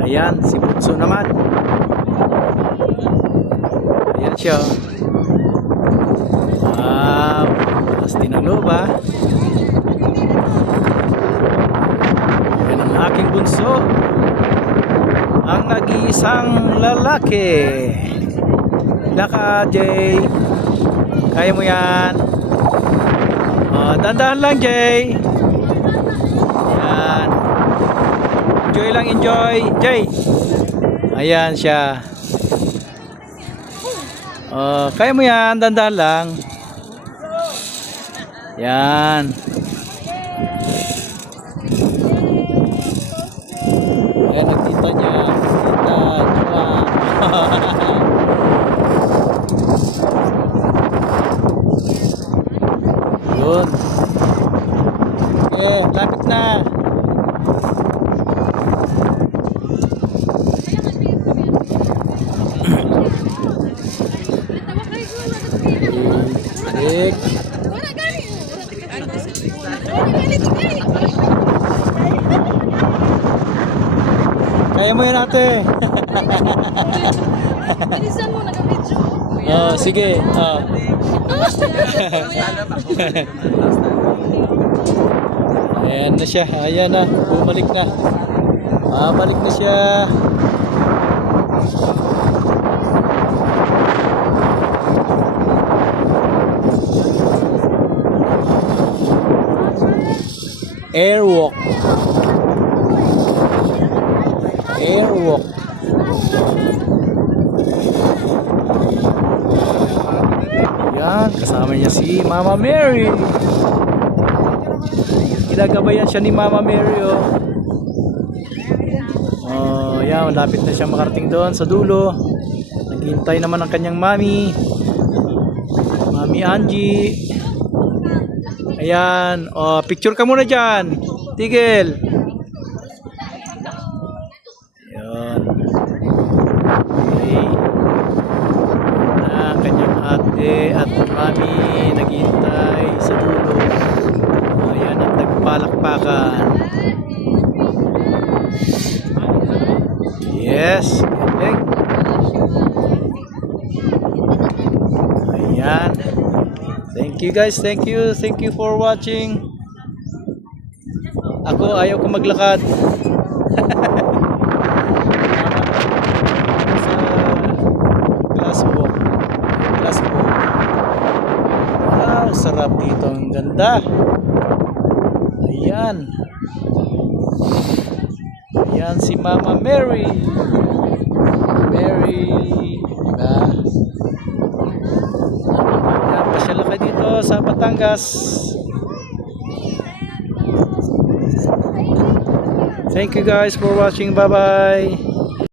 Ayan, si Bunso naman. Ayan siya. Wow, lakas din ang loob ha. Yan ang aking bunso. Ang nag-iisang lalaki. Laka, Jay. Kaya mo yan. Dandahan lang, Jay. Yan. Enjoy lang, enjoy. Jay. Ayan siya. Kaya mo yan, dandahan lang. Yan. Ayan, nagtita niya. Nagtita, jowa. Yun. Okay, lapit na. Balik. Kaya mo yan ate. Bilisan mo, nag-video. Sige. Ayan na siya. Ayan na. Bumalik na. Balik na siya. Airwalk. Airwalk. Yan, kasama niya si Mama Mary. Ginagabayan siya ni Mama Mary, oh. Yan, malapit na siya makarating doon sa dulo. Naghihintay naman ang kanyang mami. Mami Angie. Ayan, picture ka muna dyan. Tigil. Ayan. Okay. Na kanyang ate at mami naghihintay sa dulo. Ayan, at nagpalakpakan. Yes. Galing. Ayan. Thank you guys, thank you for watching. Ako ayaw ko maglakad. Sa glass walk. Wow, sarap dito, ang ganda. Ayan. Ayan si Mama Mary. Diba? Pasyala ka dito sa Batangas. Thank you guys for watching. Bye bye.